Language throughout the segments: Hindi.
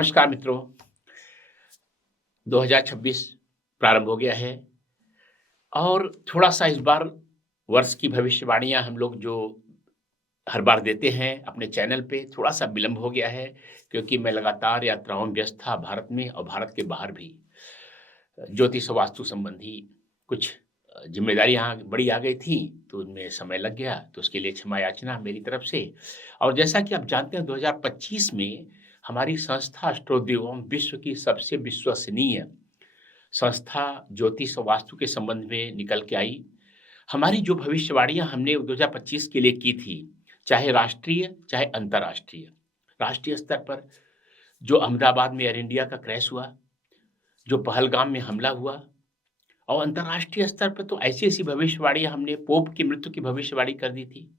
नमस्कार मित्रों, 2026 प्रारंभ हो गया है और थोड़ा-सा इस बार वर्ष की भविष्यवाणियाँ हम लोग जो हर बार देते हैं अपने चैनल पे, थोड़ा-सा विलंब हो गया है क्योंकि मैं लगातार यात्राओं में व्यस्त था भारत में और भारत के बाहर भी। ज्योतिष और वास्तु संबंधी कुछ ज़िम्मेदारियाँ बड़ी आ गई थी, तो उनमें समय लग गया, तो उसके लिए क्षमा याचना मेरी तरफ से। और जैसा कि आप जानते हैं 2025 में हमारी संस्था एस्ट्रोदेवम विश्व की सबसे विश्वसनीय संस्था ज्योतिष और वास्तु के संबंध में निकल के आई। हमारी जो भविष्यवाणियाँ हमने 2025 के लिए की थी, चाहे राष्ट्रीय, चाहे अंतर्राष्ट्रीय। राष्ट्रीय स्तर पर जो अहमदाबाद में एयर इंडिया का क्रैश हुआ, जो पहलगाम में हमला हुआ और अंतर्राष्ट्रीय स्तर पर तो ऐसी-ऐसी भविष्यवाणियाँ हमने पोप की मृत्यु की भविष्यवाणी कर दी थी।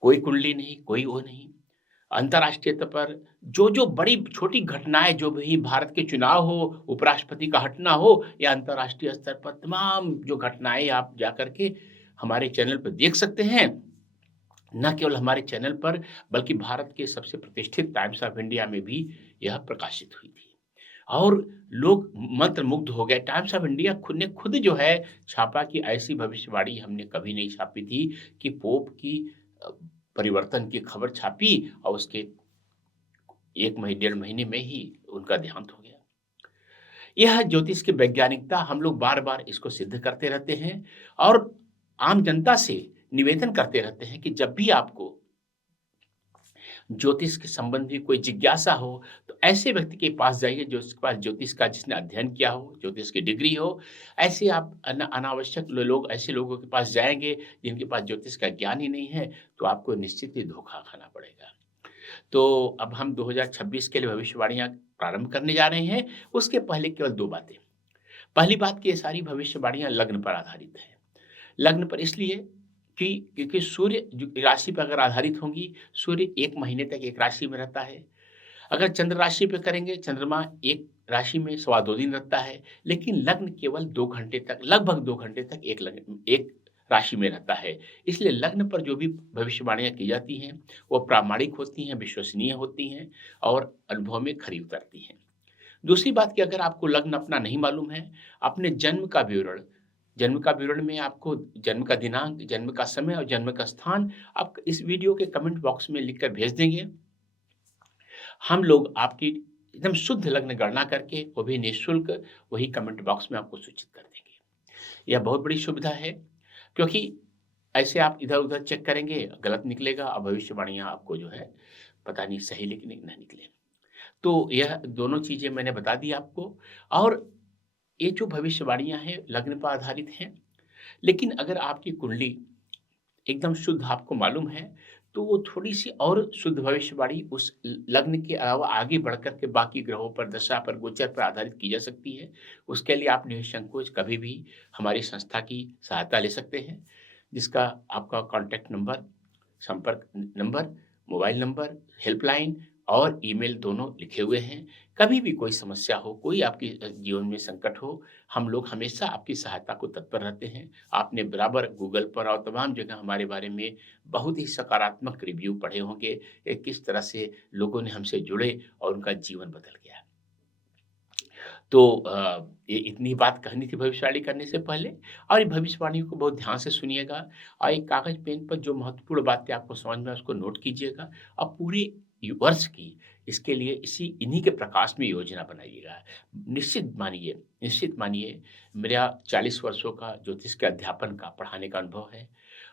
कोई कुंडली नहीं, कोई वो नहीं। अंतर्राष्ट्रीय स्तर पर जो-जो बड़ी छोटी घटनाएँ जो भी भारत के चुनाव हो, उपराष्ट्रपति का हटना हो या अंतर्राष्ट्रीय स्तर पर तमाम जो घटनाएँ आप जाकर के हमारे चैनल पे देख सकते हैं। न केवल हमारे चैनल पर बल्कि भारत के सबसे प्रतिष्ठित टाइम्स ऑफ इंडिया में भी यह प्रकाशित हुई थी। और लोग मंत्रमुग्ध हो गए। टाइम्स ऑफ इंडिया खुद जो है छापा कि ऐसी भविष्यवाणी हमने कभी नहीं छापी थी कि पोप की अ, परिवर्तन की खबर छापी और उसके 1 मही डेढ़ महीने में ही उनका देहांत हो गया। यह ज्योतिष की वैज्ञानिकता हम लोग बार-बार इसको सिद्ध करते रहते हैं और आम जनता से निवेदन करते रहते हैं कि जब भी आपको ज्योतिष के संबंधी कोई जिज्ञासा हो, तो ऐसे व्यक्ति के पास जाइए जो उसके पास ज्योतिष का जिसने अध्ययन किया हो, ज्योतिष की डिग्री हो। ऐसे आप अनावश्यक लोग ऐसे लोगों के पास जाएँगे जिनके पास ज्योतिष का ज्ञान ही नहीं है, तो आपको निश्चित ही धोखा खाना पड़ेगा। तो अब हम 2026 के लिए भविष्यवाणियाँ प्रारंभ करने जा रहे हैं, उसके पहले केवल 2 बातें। पहली बात कि ये सारी भविष्यवाणियाँ लग्न पर आधारित हैं। लग्न पर इसलिए कि क्योंकि सूर्य जो राशि पर अगर आधारित होंगी, सूर्य 1 महीने तक एक राशि में रहता है। अगर चंद्र राशि पे करेंगे, चंद्रमा एक राशि में सवा 2 दिन रहता है, लेकिन लग्न केवल 2 घंटे तक लगभग 2 घंटे तक एक राशि में रहता है। इसलिए लग्न पर जो भी भविष्यवाणियाँ की जाती हैं, वो प्रामाणिक होती हैं, विश्वसनीय होती हैं और अनुभव में खरी उतरती हैं। दूसरी बात कि अगर आपको लग्न अपना नहीं मालूम है, अपने जन्म का विवरण में आपको जन्म का दिनांक, जन्म का समय और जन्म का स्थान आप इस वीडियो के कमेंट बॉक्स में लिखकर भेज देंगे। हम लोग आपकी एकदम शुद्ध लग्न गणना करके वो भी निःशुल्क वही कमेंट बॉक्स में आपको सूचित कर देंगे। यह बहुत बड़ी सुविधा है क्योंकि ऐसे आप इधर-उधर चेक करेंगे, गलत निकलेगा और भविष्यवाणियाँ आपको जो है पता नहीं सही लेकिन ना निकले। तो यह दोनों चीज़ें मैंने बता दी आपको और ये जो भविष्यवाणियाँ हैं लग्न पर आधारित हैं, लेकिन अगर आपकी कुंडली एकदम शुद्ध आपको मालूम है, तो वो थोड़ी-सी और शुद्ध भविष्यवाणी उस लग्न के अलावा आगे बढ़ कर के बाकी ग्रहों पर, दशा पर, गोचर पर आधारित की जा सकती है। उसके लिए आप निसंकोच कभी भी हमारी संस्था की सहायता ले सकते हैं, जिसका आपका कॉन्टैक्ट नंबर, संपर्क नंबर, मोबाइल नंबर, हेल्पलाइन और ईमेल दोनों लिखे हुए हैं। कभी भी कोई समस्या हो, कोई आपके जीवन में संकट हो, हम लोग हमेशा आपकी सहायता को तत्पर रहते हैं। आपने बराबर गूगल पर और तमाम जगह हमारे बारे में बहुत ही सकारात्मक रिव्यू पढ़े होंगे कि किस तरह से लोगों ने हमसे जुड़े और उनका जीवन बदल गया। तो ये इतनी बात कहनी थी भविष्यवाणी करने से पहले और ये भविष्यवाणी को बहुत ध्यान से सुनिएगा और एक कागज़ पेन पर जो महत्वपूर्ण बातें आपको समझ में आए उसको नोट कीजिएगा और पूरे वर्ष की इसके लिए इन्हीं के प्रकाश में योजना बनाइएगा। निश्चित मानिए मेरा 40 वर्षों का ज्योतिष के अध्यापन का, पढ़ाने का अनुभव है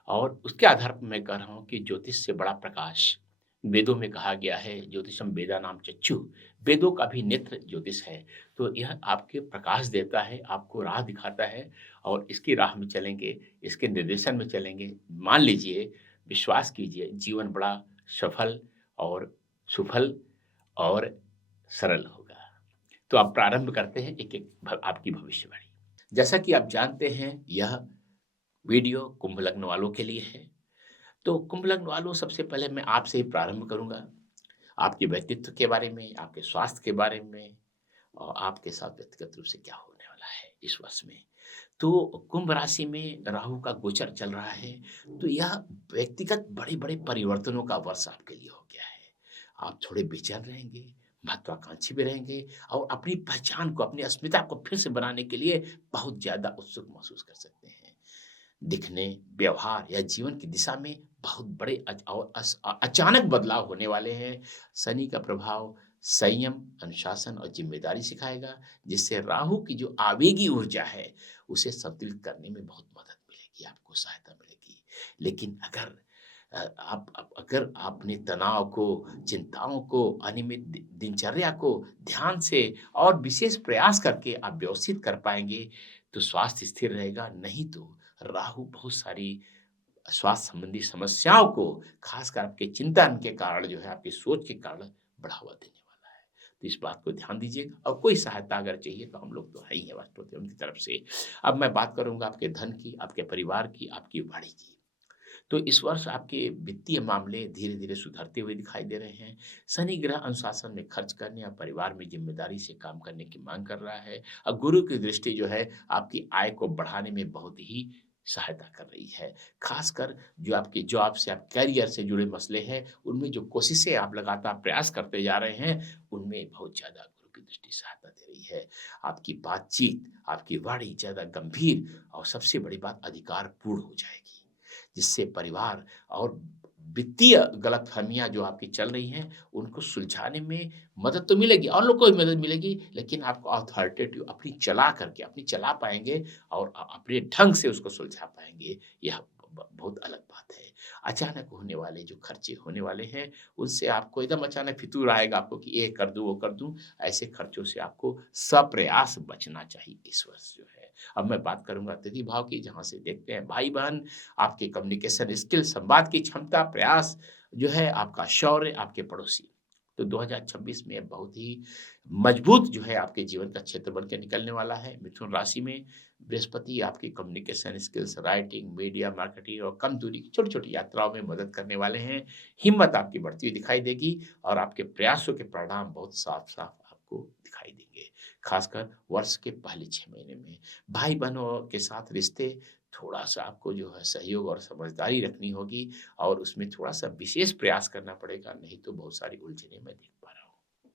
और उसके आधार पर मैं कह रहा हूँ कि ज्योतिष से बड़ा प्रकाश वेदों में कहा गया है, ज्योतिषम वेदानाम चक्षु, वेदों का भी नेत्र ज्योतिष है। तो यह आपके प्रकाश देता है, आपको राह दिखाता है और इसकी राह में चलेंगे, इसके निर्देशन में चलेंगे, मान लीजिए, विश्वास कीजिए, जीवन बड़ा सफल और सुफल और सरल होगा। तो आप प्रारंभ करते हैं एक-एक आपकी भविष्यवाणी। जैसा कि आप जानते हैं, यह वीडियो कुंभ लग्न वालों के लिए है। तो कुंभ लग्न वालों सबसे पहले मैं आपसे ही प्रारंभ करूँगा। आपके व्यक्तित्व के बारे में, आपके स्वास्थ्य के बारे में और आपके साथ व्यक्तिगत रूप से क्या होने वाला है इस वर्ष में। तो कुंभ राशि में राहु का गोचर चल रहा है, तो यह व्यक्तिगत बड़े-बड़े परिवर्तनों का वर्ष आपके लिए हो गया है। आप थोड़े बेचैन रहेंगे, महत्वाकांक्षी भी रहेंगे और अपनी पहचान को, अपनी अस्मिता को फिर से बनाने के लिए बहुत ज़्यादा उत्सुक महसूस कर सकते हैं। दिखने, व्यवहार या जीवन की दिशा में बहुत बड़े अचानक बदलाव होने वाले हैं। शनि का प्रभाव संयम, अनुशासन और ज़िम्मेदारी सिखाएगा, जिससे राहु की जो आवेगी ऊर्जा है, उसे संतुलित करने में बहुत मदद मिलेगी, आपको सहायता मिलेगी। लेकिन आप अगर आपने तनाव को, चिंताओं को, अनियमित दिनचर्या को ध्यान से और विशेष प्रयास करके आप व्यवस्थित कर पाएँगे, तो स्वास्थ्य स्थिर रहेगा, नहीं तो राहु बहुत सारी स्वास्थ्य संबंधी समस्याओं को, खासकर आपके चिंतन के कारण जो है, आपकी सोच के कारण बढ़ावा देने वाला है। तो इस बात को ध्यान दीजिएगा और कोई सहायता अगर चाहिए तो हम लोग तो हैं ही हैं वास्तव में उनकी तरफ से। अब मैं बात करूँगा आपके धन की, आपके परिवार की, आपकी वाणी की। तो इस वर्ष आपके वित्तीय मामले धीरे-धीरे सुधरते हुए दिखाई दे रहे हैं। शनि ग्रह अनुशासन में खर्च करने और परिवार में ज़िम्मेदारी से काम करने की माँग कर रहा है। गुरु की दृष्टि जो है आपकी आय को बढ़ाने में बहुत ही सहायता कर रही है। ख़ासकर जो आपकी जॉब से, आप करियर से जुड़े मसले हैं, उनमें जो कोशिशें आप लगातार प्रयास करते जा रहे हैं, उनमें बहुत ज़्यादा गुरु की दृष्टि सहायता दे रही है। आपकी बातचीत, आपकी वाणी ज़्यादा गंभीर और सबसे बड़ी बात अधिकारपूर्ण हो जाएगी। जिससे परिवार और वित्तीय गलतफ़हमियाँ जो आपकी चल रही हैं, उनको सुलझाने में मदद तो मिलेगी और लोग को भी मदद मिलेगी, लेकिन आपको अथॉरिटेटिव अपनी चला पाएँगे और अपने ढंग से उसको सुलझा पाएँगे। यह बहुत अलग बात है। अचानक होने वाले जो खर्चे होने वाले हैं, उनसे आपको एकदम अचानक फितूर आएगा आपको कि ये कर दूँ, वो कर दूँ। ऐसे खर्चों से आपको सप्रयास बचना चाहिए इस वर्ष जो है। अब मैं बात करूँगा तिथि भाव की, जहाँ से देखते हैं भाई-बहन, आपके कम्युनिकेशन स्किल, संवाद की क्षमता, प्रयास जो है, आपका शौर्य, आपके पड़ोसी। तो 2026 में बहुत ही मजबूत जो है आपके जीवन का क्षेत्र बन के निकलने वाला है। मिथुन राशि में बृहस्पति आपकी communication skills, writing, media, marketing और कम दूरी की छोटी-छोटी यात्राओं में मदद करने वाले हैं। हिम्मत आपकी बढ़ती हुई दिखाई देगी और आपके प्रयासों के परिणाम बहुत साफ-साफ आपको दिखाई देंगे। खासकर वर्ष के पहले 6 महीने में। भाई-बहनों के साथ रिश्ते, थोड़ा-सा आपको जो है सहयोग और समझदारी रखनी होगी और उसमें थोड़ा-सा विशेष प्रयास करना पड़ेगा, नहीं तो बहुत सारी उलझनें मैं देख पा रहा हूँ।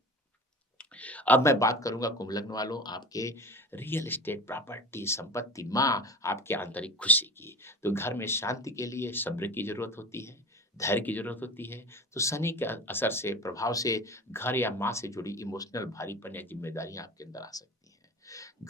अब मैं बात करूँगा कुंभ लग्न वालों, आपके रियल एस्टेट, प्रॉपर्टी, संपत्ति, माँ, आपकी आंतरिक खुशी की। तो घर में शांति के लिए सब्र की ज़रूरत होती है, धैर्य की ज़रूरत होती है। तो शनि के असर से, प्रभाव से घर या माँ से जुड़ी इमोशनल भारीपन या ज़िम्मेदारियाँ आपके अंदर आ सकती हैं।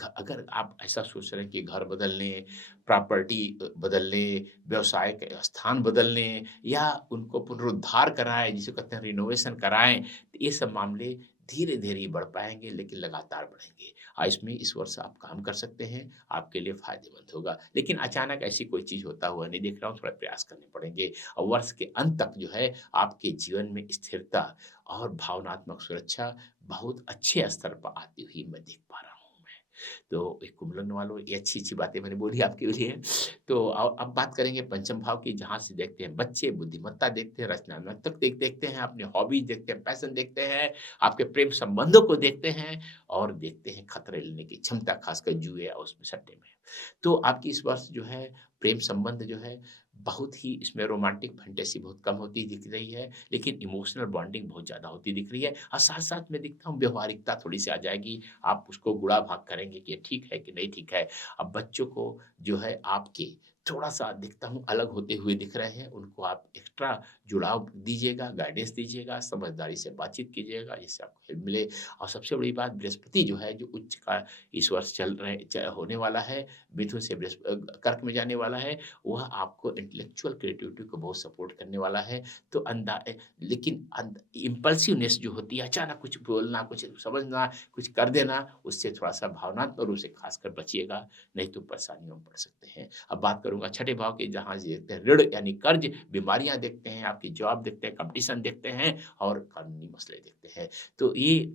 अगर आप ऐसा सोच रहे हैं कि घर बदल लें, प्रॉपर्टी बदल लें, व्यवसाय के स्थान बदल लें या उनको पुनरुद्धार कराएँ, जिसे कहते हैं रिनोवेशन कराएँ, तो ये सब मामले धीरे-धीरे ही बढ़ पाएँगे, लेकिन लगातार बढ़ेंगे। इसमें इस वर्ष आप काम कर सकते हैं, आपके लिए फ़ायदेमंद होगा। लेकिन अचानक ऐसी कोई चीज़ होता हुआ नहीं दिख रहा हूँ, थोड़ा प्रयास करने पड़ेंगे और वर्ष के अंत तक जो है आपके जीवन में स्थिरता और भावनात्मक सुरक्षा बहुत अच्छे स्तर पर आती हुई मैं देख पा रहा हूँ मैं। तो एक कुंभ लग्न वालों, ये अच्छी-अच्छी बातें मैंने बोली आपके लिए। तो अब बात करेंगे पंचम भाव की, जहाँ से देखते हैं बच्चे, बुद्धिमत्ता देखते हैं, रचनात्मकता देखते हैं, अपनी हॉबीज़ देखते हैं, पैशन देखते हैं, आपके प्रेम संबंधों को देखते हैं और देखते हैं खतरे लेने की क्षमता, खासकर जुए और उसमें सट्टे में। तो आपकी इस वर्ष जो है प्रेम संबंध जो है बहुत ही, इसमें रोमांटिक फैंटेसी बहुत कम होती दिख रही है, लेकिन इमोशनल बॉन्डिंग बहुत ज़्यादा होती दिख रही है और साथ-साथ मैं देखता हूँ व्यावहारिकता थोड़ी-सी आ जाएगी। आप उसको गुणा-भाग करेंगे कि ये ठीक है कि नहीं ठीक है। अब बच्चों को जो है आपके थोड़ा-सा दिखता हूँ अलग होते हुए दिख रहे हैं, उनको आप एक्स्ट्रा जुड़ाव दीजिएगा, गाइडेंस दीजिएगा, समझदारी से बातचीत कीजिएगा, जिससे आपको हेल्प मिले। और सबसे बड़ी बात, बृहस्पति जो है जो उच्च का इस वर्ष चल रहे च होने वाला है, मिथुन से कर्क में जाने वाला है, वह आपको इंटेलेक्चुअल क्रिएटिविटी को बहुत सपोर्ट करने वाला है। तो लेकिन इम्पल्सिवनेस जो होती है, अचानक कुछ बोलना, कुछ समझना, कुछ कर देना, उससे थोड़ा-सा भावनात्मक रूप से खासकर बचिएगा, नहीं तो परेशानियों में पड़ सकते हैं। अब बात करूँगा छठे भाव की, जहाँ से देखते हैं ऋण यानी कर्ज, बीमारियाँ देखते हैं, आपकी जॉब देखते हैं, कॉम्पिटिशन देखते हैं और कानूनी मसले देखते हैं। तो ये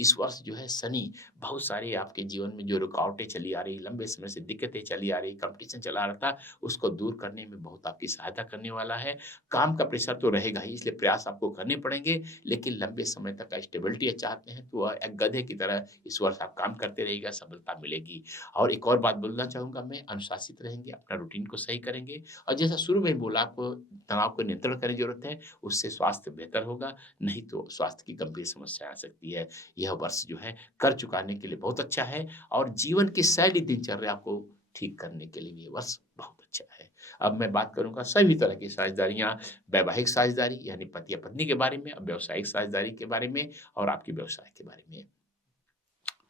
इस वर्ष जो है शनि बहुत सारे आपके जीवन में जो रुकावटें चली आ रही, लंबे समय से दिक्कतें चली आ रही, कॉम्पिटिशन चला रहा था, उसको दूर करने में बहुत आपकी सहायता करने वाला है। काम का प्रेशर तो रहेगा ही, इसलिए प्रयास आपको करने पड़ेंगे, लेकिन लंबे समय तक का स्टेबिलिटी चाहते हैं, तो एक गधे की तरह इस वर्ष आप काम करते रहिएगा, सफलता मिलेगी। और एक और बात बोलना चाहूँगा मैं, अनुशासित रहेंगे, अपना रूटीन रूटीन को सही करेंगे और जैसा शुरू में ही बोला आपको तनाव को नियंत्रण करने की ज़रूरत है, उससे स्वास्थ्य बेहतर होगा, नहीं तो स्वास्थ्य की गंभीर समस्या आ सकती है। यह वर्ष जो है कर्ज चुकाने के लिए बहुत अच्छा है और जीवन की शैली दिनचर्या को ठीक करने के लिए भी ये वर्ष बहुत अच्छा है। अब मैं बात करूँगा सभी तरह की साझेदारियाँ, वैवाहिक साझेदारी यानी पति या पत्नी के बारे में, व्यावसायिक साझेदारी के बारे में और आपके व्यवसाय के बारे में।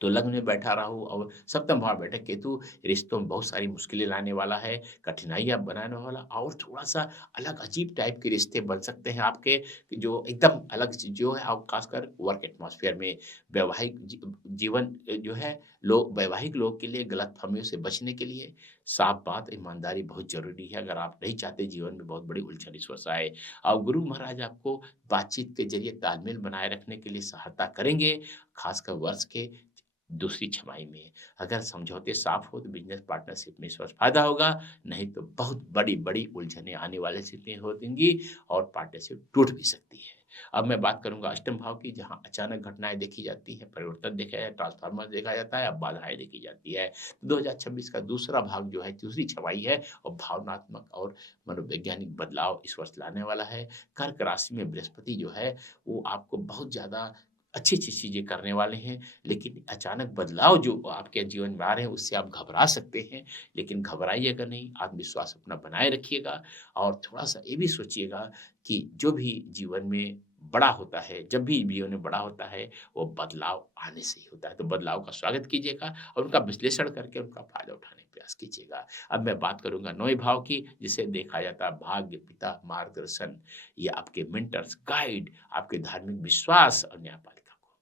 तो लग्न में बैठा राहु और सप्तम भाव में बैठा केतु रिश्तों में बहुत सारी मुश्किलें लाने वाला है, कठिनाइयाँ बनाने वाला और थोड़ा-सा अलग अजीब टाइप के रिश्ते बन सकते हैं आपके, कि जो एकदम अलग जो है और खासकर वर्क एटमॉस्फेयर में वैवाहिक जीवन जो है लोग वैवाहिक लोग के लिए गलतफ़हमियों से बचने के लिए साफ बात, ईमानदारी बहुत ज़रूरी है। अगर आप नहीं चाहते जीवन में बहुत बड़ी उलझन इस वर्ष आए और गुरु महाराज आपको बातचीत के ज़रिए तालमेल बनाए रखने के लिए सहायता करेंगे, खासकर वर्ष के दूसरी छमाही में। अगर समझौते साफ हो तो बिज़नेस पार्टनरशिप में इस वर्ष फ़ायदा होगा, नहीं तो बहुत बड़ी-बड़ी उलझनें आने वाली स्थितियाँ होंगी और पार्टनरशिप टूट भी सकती है। अब मैं बात करूँगा अष्टम भाव की, जहाँ अचानक घटनाएँ देखी जाती हैं, परिवर्तन देखा जाए, ट्रांसफॉर्मर देखा जाता है, अब बाधाएँ देखी जाती है। 2026 का दूसरा भाग जो है, दूसरी छमाही है और भावनात्मक और मनोवैज्ञानिक बदलाव इस वर्ष लाने वाला है। कर्क राशि में बृहस्पति जो है, वो आपको बहुत ज़्यादा अच्छी-अच्छी चीज़ें करने वाले हैं, लेकिन अचानक बदलाव जो आपके जीवन में आ रहे हैं, उससे आप घबरा सकते हैं, लेकिन घबराइएगा नहीं, आत्मविश्वास अपना बनाए रखिएगा और थोड़ा-सा ये भी सोचिएगा कि जो भी जीवन में बड़ा होता है, जब भी जीवन में बड़ा होता है, वो बदलाव आने से ही होता है। तो बदलाव का स्वागत कीजिएगा और उनका विश्लेषण करके उनका फ़ायदा उठाने का प्रयास कीजिएगा। अब मैं बात करूँगा 9वें भाव की, जिसे देखा जाता है भाग्य, पिता, मार्गदर्शन, ये आपके मेंटर्स, गाइड, आपके धार्मिक विश्वास और न्यायपालिका को।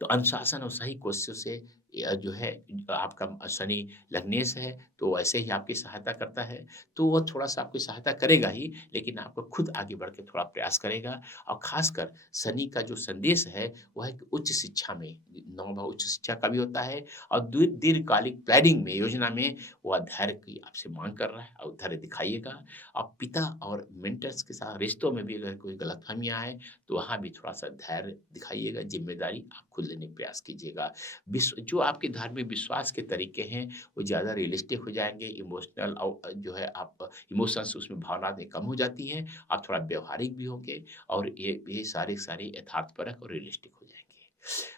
तो अनुशासन और सही कोशिशों से जो है आपका शनि लग्नेश है, तो वैसे ही आपकी सहायता करता है, तो वो थोड़ा-सा आपकी सहायता करेगा ही, लेकिन आपको खुद आगे बढ़ के थोड़ा प्रयास करेगा और ख़ासकर शनि का जो संदेश है, वो है कि उच्च शिक्षा में, नौ भाव उच्च शिक्षा का भी होता है और दीर्घकालिक प्लानिंग में, योजना में वो धैर्य की आपसे माँग कर रहा है और धैर्य दिखाइएगा। और पिता और मेंटर्स के साथ रिश्तों में भी अगर कोई गलतफ़हमियाँ हैं, तो वहाँ भी थोड़ा-सा धैर्य दिखाइएगा, ज़िम्मेदारी आप खुद लेने का प्रयास कीजिएगा। जो आपके धार्मिक विश्वास के तरीके हैं, वो ज़्यादा रियलिस्टिक हो जाएँगे, इमोशनल और जो है आप इमोशंस उसमें भावनाएँ कम हो जाती हैं, आप थोड़ा व्यावहारिक भी होंगे और ये सारे यथार्थपरक और रियलिस्टिक हो जाएँगे।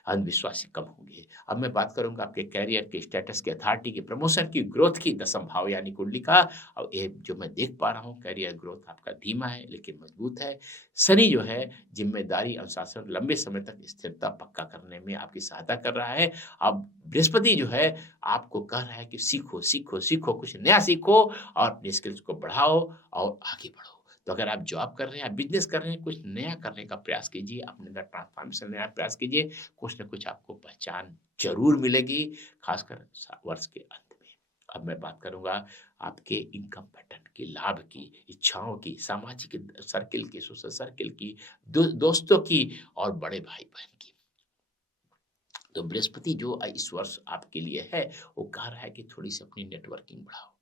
अंधविश्वासी कम होंगे। अब मैं बात करूँगा आपके करियर के स्टेटस की, अथॉरिटी की, प्रमोशन की, ग्रोथ की, दसम भाव यानी कुंडली का और ये जो मैं देख पा रहा हूँ करियर ग्रोथ आपका धीमा है लेकिन मजबूत है। शनि जो है ज़िम्मेदारी, अनुशासन, लंबे समय तक स्थिरता पक्का करने में आपकी सहायता कर रहा है। अब बृहस्पति जो है आपको कह रहा है कि सीखो, सीखो, सीखो, कुछ नया सीखो और अपनी स्किल्स को बढ़ाओ और आगे बढ़ो। तो अगर आप जॉब कर रहे हैं, आप बिज़नेस कर रहे हैं, कुछ नया करने का प्रयास कीजिए, अपने अंदर ट्रांसफॉर्मेशन नया प्रयास कीजिए, कुछ न कुछ आपको पहचान ज़रूर मिलेगी, खासकर वर्ष के अंत में। अब मैं बात करूँगा आपके इनकम पैटर्न की, लाभ की, इच्छाओं की, सामाजिक सर्किल की, सोशल सर्किल की, दोस्तों की और बड़े भाई-बहन की। तो बृहस्पति जो इस वर्ष आपके लिए है, वो कह रहा है कि थोड़ी-सी अपनी नेटवर्किंग बढ़ाओ।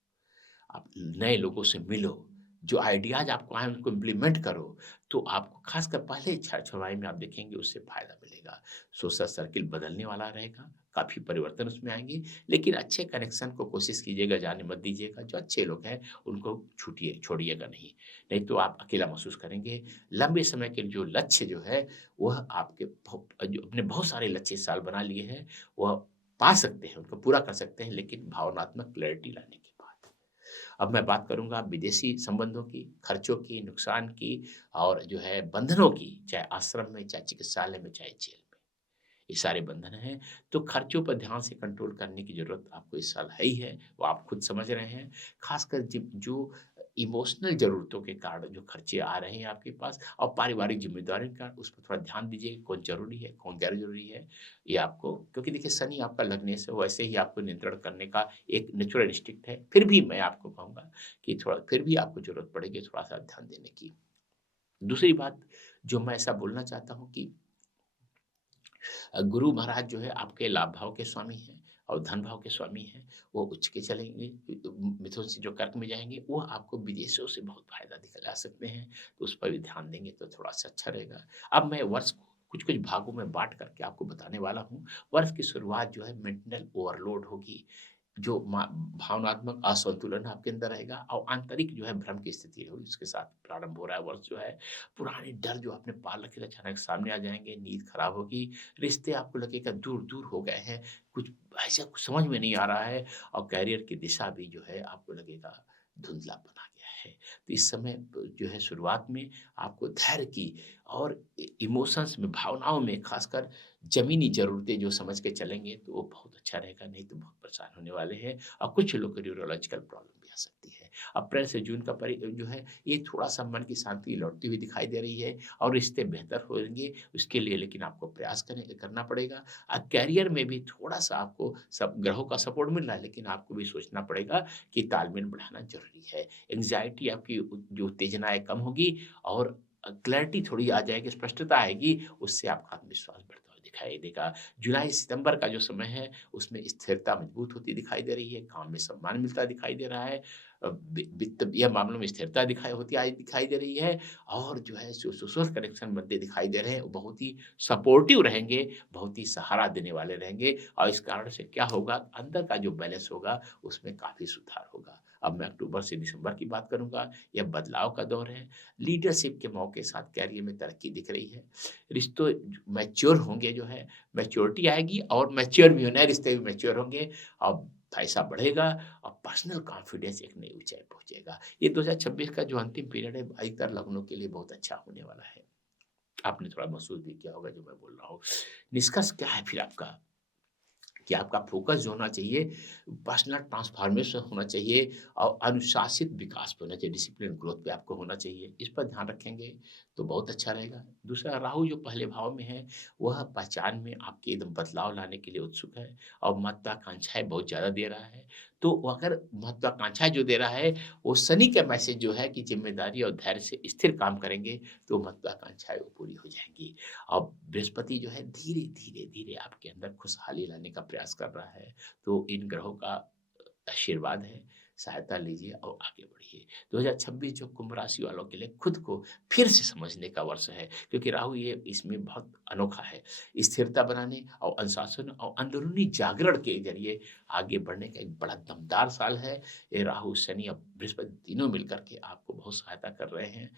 आप नए लोगों से मिलो, जो आइडियाज़ आपको आए उनको इम्प्लीमेंट करो, तो आपको खासकर पहले छमाही में आप देखेंगे उससे फ़ायदा मिलेगा। सोशल सर्किल बदलने वाला रहेगा, काफ़ी परिवर्तन उसमें आएँगे, लेकिन अच्छे कनेक्शन को कोशिश कीजिएगा, जाने मत दीजिएगा। जो अच्छे लोग हैं उनको छोड़िएगा नहीं, नहीं तो आप अकेला महसूस करेंगे। लंबे समय के जो लक्ष्य जो है, वह आपके जो अपने बहुत सारे लक्ष्य इस साल बना लिए हैं, वह पा सकते हैं, उनको पूरा कर सकते हैं, लेकिन भावनात्मक क्लैरिटी लाने के बाद। अब मैं बात करूँगा विदेशी संबंधों की, खर्चों की, नुकसान की और जो है बंधनों की, चाहे आश्रम में, चाहे चिकित्सालय में, चाहे जेल में। ये सारे बंधन हैं, तो खर्चों पर ध्यान से कंट्रोल करने की ज़रूरत आपको इस साल है ही है, वो आप खुद समझ रहे हैं। ख़ासकर जो इमोशनल ज़रूरतों के कारण जो खर्चे आ रहे हैं आपके पास और पारिवारिक ज़िम्मेदारियों के कारण उस पर थोड़ा ध्यान दीजिए, कौन ज़रूरी है, कौन गैर ज़रूरी है। ये आपको क्योंकि देखिए शनि आपका लग्नेश है, वैसे ही आपको नियंत्रण करने का एक नेचुरल इंस्टिंक्ट है। फिर भी मैं आपको कहूँगा कि थोड़ा फिर भी आपको ज़रूरत पड़ेगी थोड़ा-सा ध्यान देने की। दूसरी बात जो मैं ऐसा बोलना चाहता हूँ कि गुरु महाराज जो है आपके लाभ भाव के स्वामी हैं और धन भाव के स्वामी हैं। वो उच्च के चलेंगे, मिथुन से जो कर्क में जाएँगे, वो आपको विदेशों से बहुत फ़ायदा दिखला सकते हैं, तो उस पर भी ध्यान देंगे तो थोड़ा-सा अच्छा रहेगा। अब मैं वर्ष को कुछ-कुछ भागों में बाँट करके आपको बताने वाला हूँ। वर्ष की शुरुआत जो है मेंटल ओवरलोड होगी, जो भावनात्मक असंतुलन आपके अंदर रहेगा और आंतरिक जो है भ्रम की स्थिति होगी, इसके साथ प्रारंभ हो रहा है वर्ष जो है। पुराने डर जो आपने पाल रखे थे अचानक सामने आ जाएँगे, नींद खराब होगी, रिश्ते आपको लगेगा दूर-दूर हो गए हैं, कुछ ऐसा कुछ समझ में नहीं आ रहा है और करियर की दिशा भी जो है आपको लगेगा धुंधलापन आ गया है। तो इस समय जो है शुरुआत में आपको धैर्य की और इमोशंस में, भावनाओं में खासकर ज़मीनी ज़रूरतें जो समझ के चलेंगे तो वो बहुत अच्छा रहेगा, नहीं तो बहुत परेशान होने वाले हैं और कुछ लोग को न्यूरोलॉजिकल प्रॉब्लम भी आ सकती है। अप्रैल से जून का जो है ये थोड़ा-सा मन की शांति लौटती हुई दिखाई दे रही है और रिश्ते बेहतर होंगे, उसके लिए लेकिन आपको प्रयास करना पड़ेगा। करियर में भी थोड़ा-सा आपको सब ग्रहों का सपोर्ट मिल रहा है, लेकिन आपको भी सोचना पड़ेगा कि तालमेल बढ़ाना ज़रूरी है। एंग्ज़ायटी आपकी जो उत्तेजना है कम होगी और क्लैरिटी थोड़ी आ जाएगी, स्पष्टता आएगी, उससे आपका आत्मविश्वास बढ़ता हुआ दिखाई देगा। जुलाई-सितंबर का जो समय है, उसमें स्थिरता मजबूत होती दिखाई दे रही है, काम में सम्मान मिलता दिखाई दे रहा है। वित्तीय मामलों में स्थिरता दिखाई दे रही है और जो है सोशल कनेक्शन बनते दिखाई दे रहे हैं, वो बहुत ही सपोर्टिव रहेंगे, बहुत ही सहारा देने वाले रहेंगे और इस कारण से क्या होगा, अंदर का जो बैलेंस होगा, उसमें काफ़ी सुधार होगा। अब मैं अक्टूबर से दिसंबर की बात करूँगा, यह बदलाव का दौर है। लीडरशिप के मौके साथ करियर में तरक्की दिख रही है। रिश्तों मैच्योर होंगे जो है, मैच्योरिटी आएगी और मैच्योर भी होना है, रिश्ते भी मैच्योर होंगे और पैसा बढ़ेगा और पर्सनल कॉन्फिडेंस एक नई ऊँचाई पहुँचेगा। ये 2026 का जो अंतिम पीरियड है, अधिकतर लग्नों के लिए बहुत अच्छा होने वाला है। आपने थोड़ा महसूस भी किया होगा जो मैं बोल रहा हूँ। निष्कर्ष क्या है फिर आपका? कि आपका फ़ोकस जो होना चाहिए, पर्सनल ट्रांसफ़ॉर्मेशन होना चाहिए और अनुशासित विकास पे होना चाहिए, डिसिप्लिन ग्रोथ पे आपको होना चाहिए। इस पर ध्यान रखेंगे तो बहुत अच्छा रहेगा। दूसरा राहु जो पहले भाव में है, वह पहचान में आपके एकदम बदलाव लाने के लिए उत्सुक है और महत्वाकांक्षाएँ बहुत ज़्यादा दे रहा है। तो वो अगर महत्वाकांक्षाएँ जो दे रहा है, वो शनि का मैसेज जो है कि ज़िम्मेदारी और धैर्य से स्थिर काम करेंगे, तो महत्वाकांक्षाएँ वो पूरी हो जाएँगी। अब बृहस्पति जो है धीरे-धीरे आपके अंदर खुशहाली लाने का प्रयास कर रहा है। तो इन ग्रहों का आशीर्वाद है, सहायता लीजिए और आगे बढ़िए। 2026 जो कुंभ राशि वालों के लिए खुद को फिर से समझने का वर्ष है, क्योंकि राहु ये इसमें बहुत अनोखा है। स्थिरता बनाने और अनुशासन और अंदरूनी जागरण के ज़रिए आगे बढ़ने का एक बड़ा दमदार साल है। ये राहु, शनि और बृहस्पति तीनों मिलकर के आपको बहुत सहायता कर रहे हैं।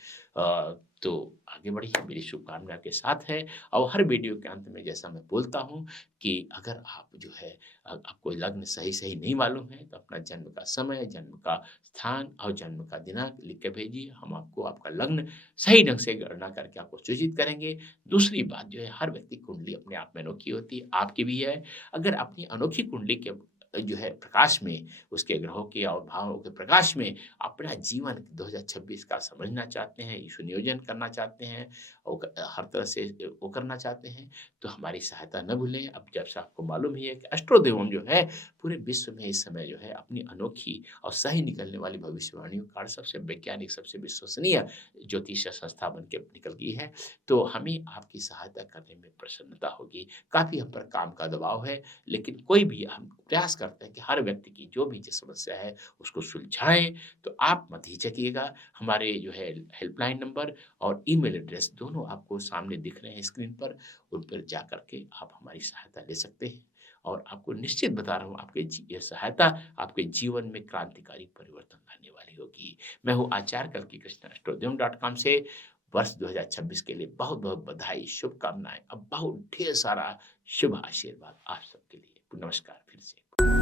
तो आगे बढ़िए, मेरी शुभकामना के साथ है और हर वीडियो के अंत में जैसा मैं बोलता हूँ कि अगर आप जो है आपको लग्न सही नहीं मालूम है तो अपना जन्म का समय, जन्म का स्थान और जन्म का दिनांक लिख के भेजिए। हम आपको आपका लग्न सही ढंग से गणना करके आपको सूचित करेंगे। दूसरी बात जो है, हर व्यक्ति की कुंडली अपने आप में अनोखी होती है, आपकी भी है। अगर अपनी अनोखी कुंडली के जो है प्रकाश में, उसके ग्रहों के और भावों के प्रकाश में अपना जीवन 2026 का समझना चाहते हैं, सुनियोजन करना चाहते हैं और हर तरह से वो करना चाहते हैं, तो हमारी सहायता न भूलें। अब जब से आपको मालूम ही है कि एस्ट्रोदेवम जो है पूरे विश्व में इस समय जो है अपनी अनोखी और सही निकलने वाली भविष्यवाणियों का सबसे वैज्ञानिक, सबसे विश्वसनीय ज्योतिष संस्था बन के निकल गई है। तो हमें आपकी सहायता करने में प्रसन्नता होगी। काफ़ी हम पर काम का दबाव है, लेकिन कोई भी हम प्रयास करते हैं कि हर व्यक्ति की जो भी जो समस्या है उसको सुलझाएँ। तो आप मत हिचकिएगा, हमारे जो है हेल्पलाइन नंबर और ईमेल एड्रेस दोनों आपको सामने दिख रहे हैं स्क्रीन पर, उन पर जाकर के आप हमारी सहायता ले सकते हैं और आपको निश्चित बता रहा हूँ, आपके ये सहायता आपके जीवन में क्रांतिकारी परिवर्तन लाने वाली होगी। मैं हूँ आचार्य कल्की कृष्ण, एस्ट्रोदियम.com से। वर्ष 2026 के लिए बहुत-बहुत बधाई, शुभकामनाएँ और बहुत ढेर सारा शुभ आशीर्वाद आप सबके लिए। नमस्कार फिर से।